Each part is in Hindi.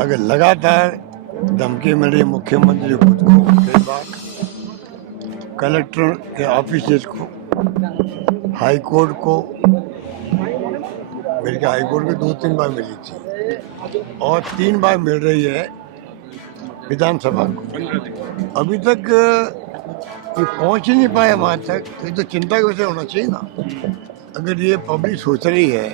अगर लगातार धमकी मिल रही है मुख्यमंत्री खुद को कई बार, कलेक्टर के ऑफिसर्स को, हाई कोर्ट को, मेरे हाई कोर्ट में 2-3 बार मिली थी और 3 बार मिल रही है विधानसभा को। अभी तक ये पहुंच ही नहीं पाया वहां तक, तो ये तो चिंता का विषय होना चाहिए ना। अगर ये पब्लिक सोच रही है,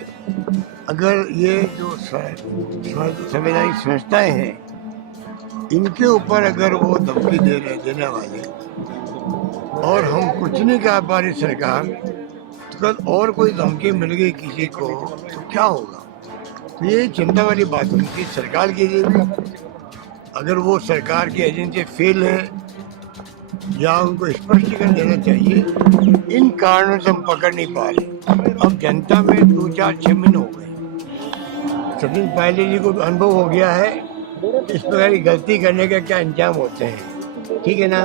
अगर ये जो संवैधानिक संस्थाएं हैं इनके ऊपर अगर वो धमकी देने वाले और हम कुछ नहीं कह पा रही सरकार, तो कल और कोई धमकी मिल गई किसी को तो क्या होगा। तो ये चिंता वाली बात होनी चाहिए सरकार के लिए भी। अगर वो सरकार की एजेंसी फेल है या उनको स्पष्टीकरण देना चाहिए। इन कारणों से हम पकड़ नहीं पा रहे। अब जनता में 2-4-6 महीने हो गए, सचिन पायलट जी को अनुभव हो गया है इस प्रकार की गलती करने का क्या अंजाम होते हैं, ठीक है ना।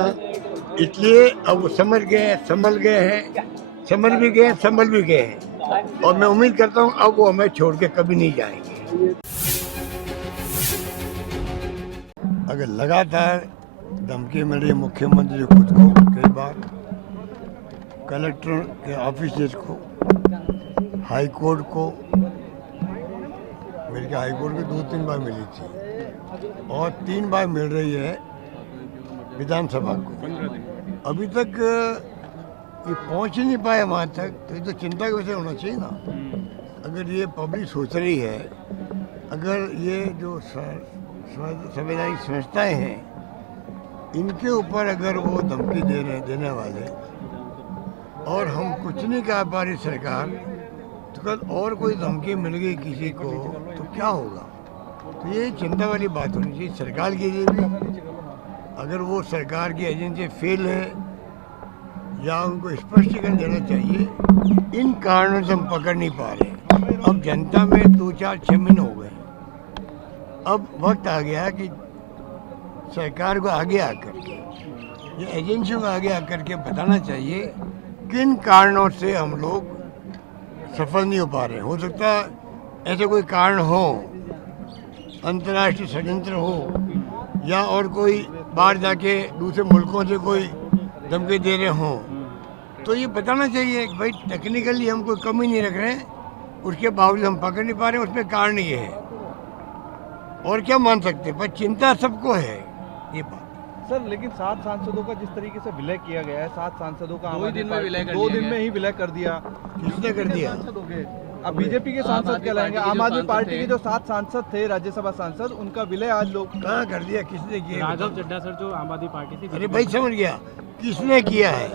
इसलिए अब वो समझ गए, संभल गए हैं, समझ भी गए, संभल भी गए हैं और मैं उम्मीद करता हूँ अब वो हमें छोड़ के कभी नहीं जाएंगे। अगर लगातार धमकी मिल रही है मुख्यमंत्री खुद को कई बार, कलेक्टर के ऑफिसर्स को, हाई कोर्ट को, मेरे हाई कोर्ट में 2-3 बार मिली थी और 3 बार मिल रही है विधानसभा को। अभी तक ये पहुंच ही नहीं पाया वहां तक, तो ये तो चिंता का विषय होना चाहिए ना। अगर ये पब्लिक सोच रही है, अगर ये जो संवैधानिक संस्थाएं हैं इनके ऊपर अगर वो धमकी देने वाले और हम कुछ नहीं कह पा रही सरकार, तो कल और कोई धमकी मिल गई किसी को तो क्या होगा। तो ये चिंता वाली बात होनी चाहिए सरकार के लिए भी। अगर वो सरकार की एजेंसी फेल है या उनको स्पष्टीकरण देना चाहिए। इन कारणों से हम पकड़ नहीं पा रहे। अब जनता में 2-4-6 महीने हो गए, अब वक्त आ गया कि सरकार को आगे आकर के, ये एजेंसियों को आगे आकर के बताना चाहिए किन कारणों से हम लोग सफल नहीं हो पा रहे। हो सकता ऐसे कोई कारण हो, अंतर्राष्ट्रीय षड्यंत्र हो या और कोई बाहर जाके दूसरे मुल्कों से कोई धमकी दे रहे हों, तो ये बताना चाहिए कि भाई टेक्निकली हम कोई कमी नहीं रख रहे हैं, उसके बावजूद हम पकड़ नहीं पा रहे हैं, उसमें कारण ये है। और क्या मान सकते हैं, पर चिंता सबको है ये बात। सर लेकिन 7 सांसदों का जिस तरीके से विलय किया गया है, 7 सांसदों का 2 दिन में ही विलय कर दिया। किसने कर दिया? अब बीजेपी के सांसद कहलाएंगे। आम आदमी पार्टी के जो 7 सांसद थे, राज्यसभा सांसद, उनका विलय आज लोग कहाँ कर दिया, किसने किया? राघव चड्ढा सर जो आम आदमी पार्टी थी। अरे भाई समझ गया किसने किया है।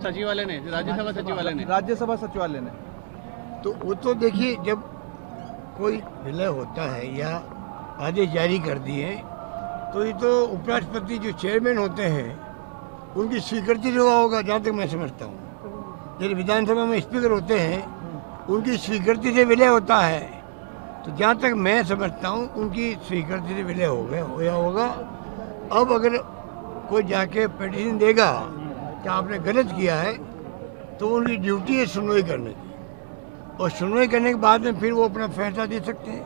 सचिवालय ने, राज्यसभा सचिवालय ने। तो वो तो देखिए, जब कोई विलय होता है या आदेश जारी कर दिए तो ये तो उपराष्ट्रपति जो चेयरमैन होते हैं उनकी स्वीकृति जो होगा, जहाँ तक मैं समझता हूँ। जैसे विधानसभा में स्पीकर होते हैं उनकी स्वीकृति से विलय होता है, तो जहाँ तक मैं समझता हूँ उनकी स्वीकृति से विलय होया होगा। अब अगर कोई जाके पिटीशन देगा कि आपने गलत किया है, तो उनकी ड्यूटी है सुनवाई करने की, और सुनवाई करने के बाद में फिर वो अपना फैसला दे सकते हैं।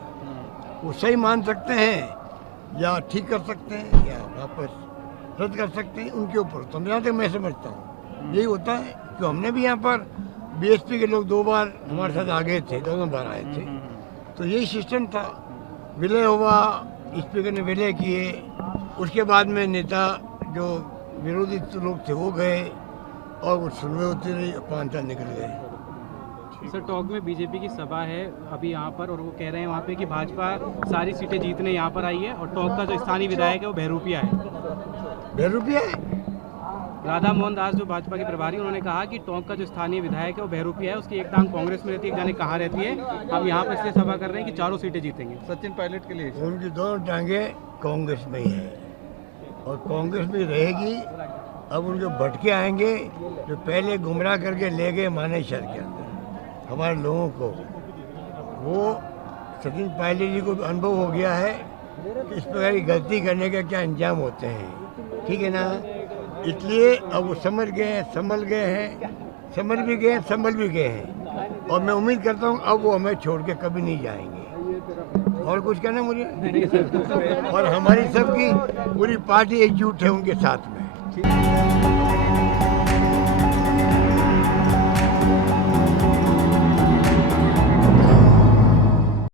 वो सही मान सकते हैं या ठीक कर सकते हैं या वापस रद्द कर सकते हैं, उनके ऊपर। तो जहाँ तक मैं समझता हूँ यही होता है। तो हमने भी यहाँ पर बीएसपी के लोग 2 बार हमारे साथ आ गए थे, दोनों बार आए थे, तो यही सिस्टम था। विलय हुआ, स्पीकर ने विलय किए, उसके बाद में नेता जो विरोधी लोग थे वो गए और वो सुनवाई होती रही, 5 साल निकल गए। सर टॉक में बीजेपी की सभा है अभी यहाँ पर, और वो कह रहे हैं वहाँ पे कि भाजपा सारी सीटें जीतने यहाँ पर आई है, और टॉक का जो स्थानीय विधायक है वो बहरूपिया है। बहरूपिया है? राधा मोहन दास जो भाजपा के प्रभारी, उन्होंने कहा कि टोंक का जो स्थानीय विधायक है वो बहरूपिया है, उसकी एक टांग कांग्रेस में रहती है, एक जाने कहाँ रहती है। हम यहाँ पर इसलिए सभा कर रहे हैं कि 4 सीटें जीतेंगे सचिन पायलट के लिए। उनकी दोनों टांगे कांग्रेस में ही है और कांग्रेस में रहेगी। अब उनके भटके आएंगे जो पहले गुमराह करके ले गए मानेसर के अंदर हमारे लोगों को। वो सचिन पायलट जी को अनुभव हो गया है कि इस प्रकार की गलती करने का क्या अंजाम होते हैं, ठीक है ना। इसलिए अब वो समझ गए, संभल गए हैं, समझ भी गए, संभल भी गए हैं और मैं उम्मीद करता हूँ अब वो हमें छोड़ के कभी नहीं जाएंगे। और कुछ कहना मुझे? और हमारी सबकी पूरी पार्टी एकजुट है उनके साथ में।